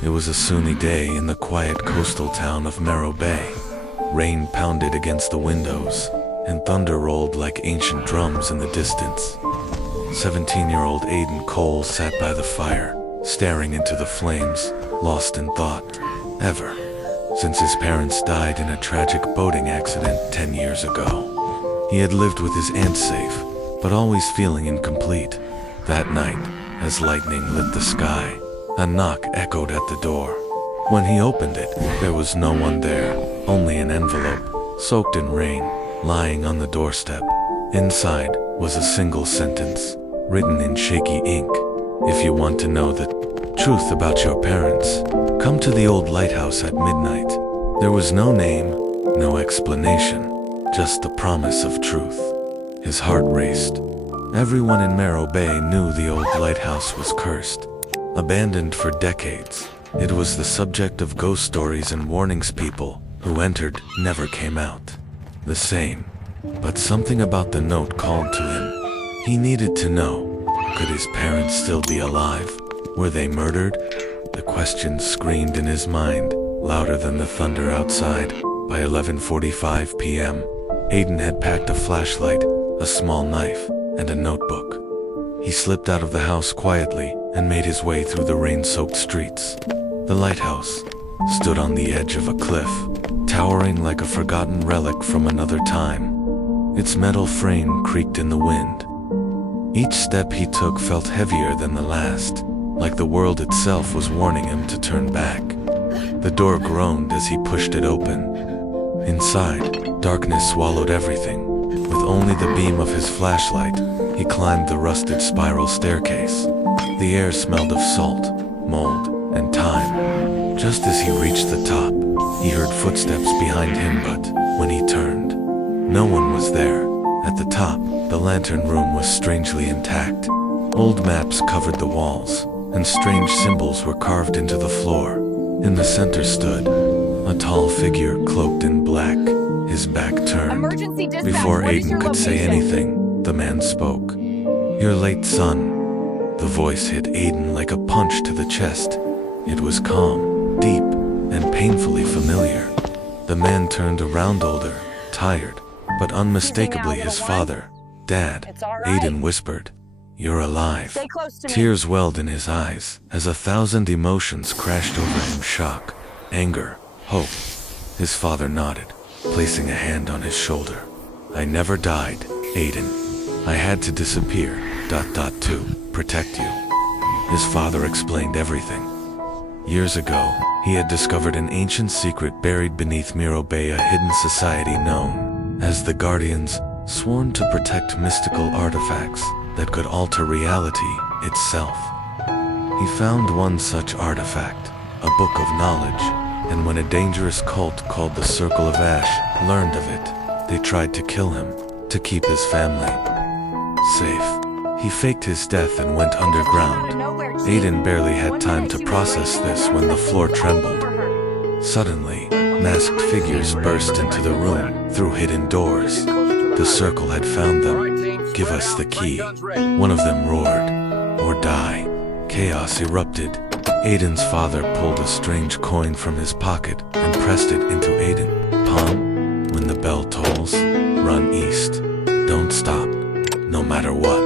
It was a sunny day in the quiet coastal town of Merrow Bay. Rain pounded against the windows, and thunder rolled like ancient drums in the distance. 17-year-old Aiden Cole sat by the fire, staring into the flames, lost in thought. Ever since his parents died in a tragic boating accident 10 years ago, he had lived with his aunt safe, but always feeling incomplete. That night, as lightning lit the sky, a knock echoed at the door. When he opened it, there was no one there, only an envelope, soaked in rain, lying on the doorstep. Inside was a single sentence, written in shaky ink. If you want to know the truth about your parents, come to the old lighthouse at midnight. There was no name, no explanation, just the promise of truth. His heart raced. Everyone in Merrow Bay knew the old lighthouse was cursed. Abandoned for decades, it was the subject of ghost stories and warnings. People who entered never came out the same. But something about the note called to him. He needed to know. Could his parents still be alive? Were they murdered? The question screamed in his mind, louder than the thunder outside. By 11:45 p.m., Aiden had packed a flashlight, a small knife, and a notebook. He slipped out of the house quietly and made his way through the rain-soaked streets. The lighthouse stood on the edge of a cliff, towering like a forgotten relic from another time. Its metal frame creaked in the wind. Each step he took felt heavier than the last, like the world itself was warning him to turn back. The door groaned as he pushed it open. Inside, darkness swallowed everything. With only the beam of his flashlight, he climbed the rusted spiral staircase. The air smelled of salt, mold, and time. Just as he reached the top, he heard footsteps behind him, but when he turned, no one was there. At the top, the lantern room was strangely intact. Old maps covered the walls, and strange symbols were carved into the floor. In the center stood a tall figure cloaked in black, his back turned. Before Aiden could say anything, the man spoke. "Your late son." The voice hit Aiden like a punch to the chest. It was calm, deep, and painfully familiar. The man turned around, older, tired, but unmistakably his father. "Dad," Aiden whispered. "You're alive." Tears welled in his eyes as 1,000 emotions crashed over him: shock, anger, hope. His father nodded, placing a hand on his shoulder. "I never died, Aiden. I had to disappear, to protect you." His father explained everything. Years ago, he had discovered an ancient secret buried beneath Merrow Bay, a hidden society known as the Guardians, sworn to protect mystical artifacts that could alter reality itself. He found one such artifact, a book of knowledge, and when a dangerous cult called the Circle of Ash learned of it, they tried to kill him to keep his family safe. He faked his death and went underground. Aiden barely had time to process this when the floor trembled. Suddenly, masked figures burst into the room through hidden doors. The circle had found them. "Give us the key," one of them roared. "Or die." Chaos erupted. Aiden's father pulled a strange coin from his pocket and pressed it into Aiden's palm. "When the bell tolls, run east. Don't stop, no matter what."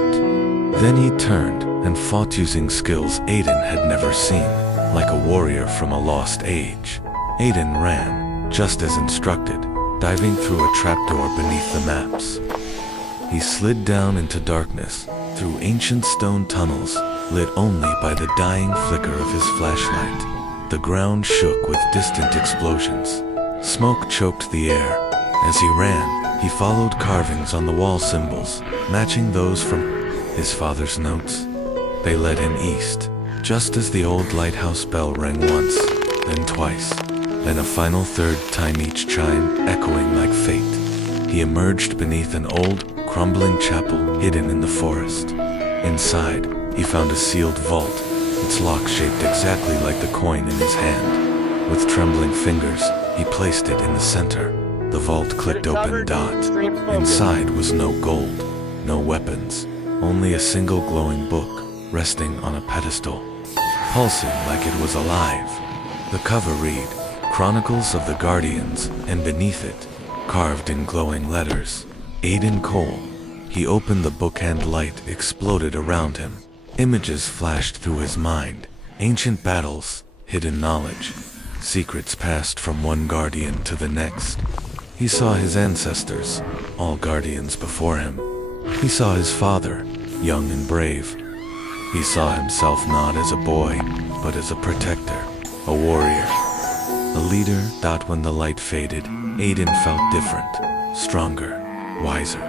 Then he turned and fought using skills Aiden had never seen, like a warrior from a lost age. Aiden ran, just as instructed, diving through a trapdoor beneath the maps. He slid down into darkness, through ancient stone tunnels, lit only by the dying flicker of his flashlight. The ground shook with distant explosions. Smoke choked the air. As he ran, he followed carvings on the wall, symbols matching those from his father's notes. They led him east, just as the old lighthouse bell rang once, then twice, then a final third time, each chime echoing like fate. He emerged beneath an old, crumbling chapel hidden in the forest. Inside, he found a sealed vault, its lock shaped exactly like the coin in his hand. With trembling fingers, he placed it in the center. The vault clicked open. Inside was no gold, no weapons, only a single glowing book resting on a pedestal. pulsing like it was alive. The cover read, Chronicles of the Guardians, and beneath it, carved in glowing letters, Aiden Cole. He opened the book and light exploded around him. Images flashed through his mind, ancient battles, hidden knowledge, secrets passed from one guardian to the next. He saw his ancestors, all guardians before him. He saw his father, young and brave. He saw himself not as a boy, but as a protector, a warrior, a leader. When the light faded, Aiden felt different, stronger, wiser.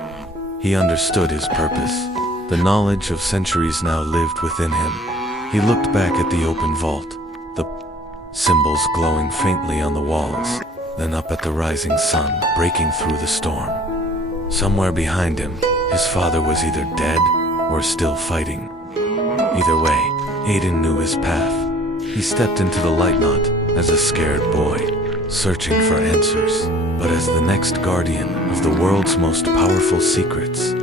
He understood his purpose. The knowledge of centuries now lived within him. He looked back at the open vault, the symbols glowing faintly on the walls, then up at the rising sun breaking through the storm. Somewhere behind him, his father was either dead or still fighting. Either way, Aiden knew his path. He stepped into the light not as a scared boy, searching for answers, but as the next guardian of the world's most powerful secrets.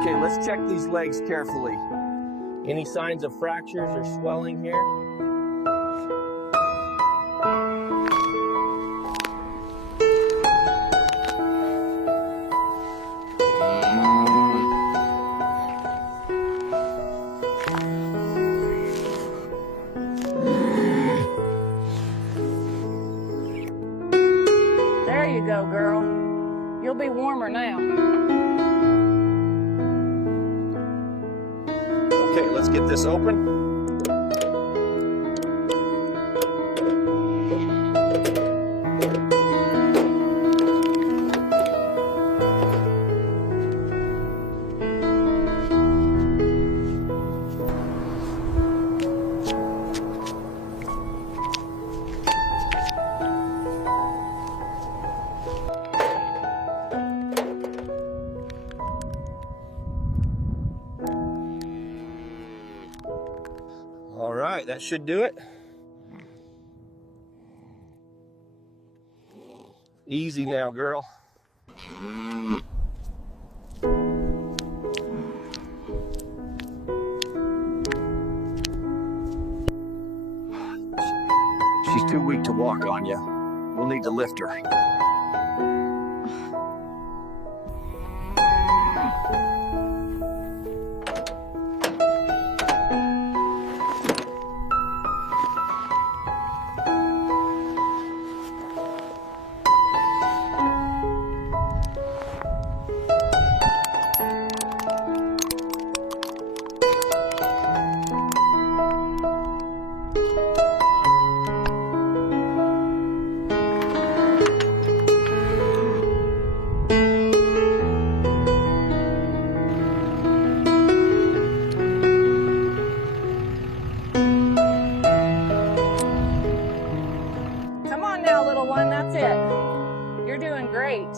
Okay, let's check these legs carefully. Any signs of fractures or swelling here? There you go, girl. You'll be warmer now. Okay, let's get this open. All right, that should do it. Easy now, girl. She's too weak to walk on you. We'll need to lift her. Come on now, little one, that's it. You're doing great.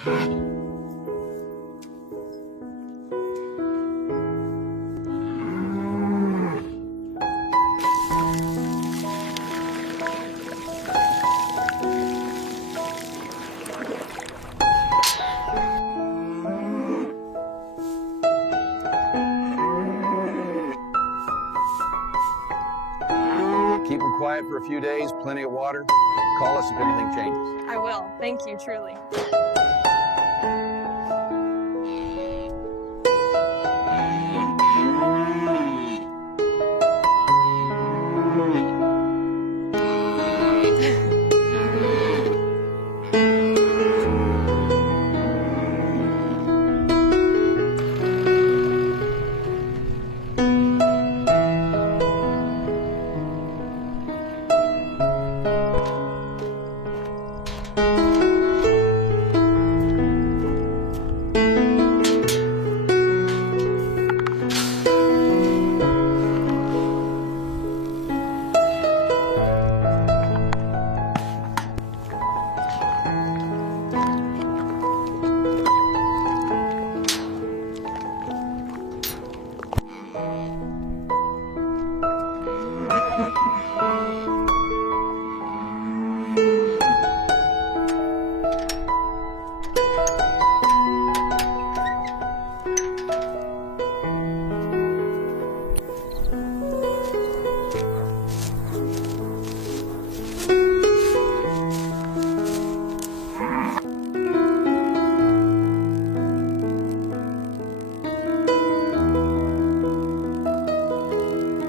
Keep them quiet for a few days, plenty of water. Call us if anything changes. I will. Thank you, truly.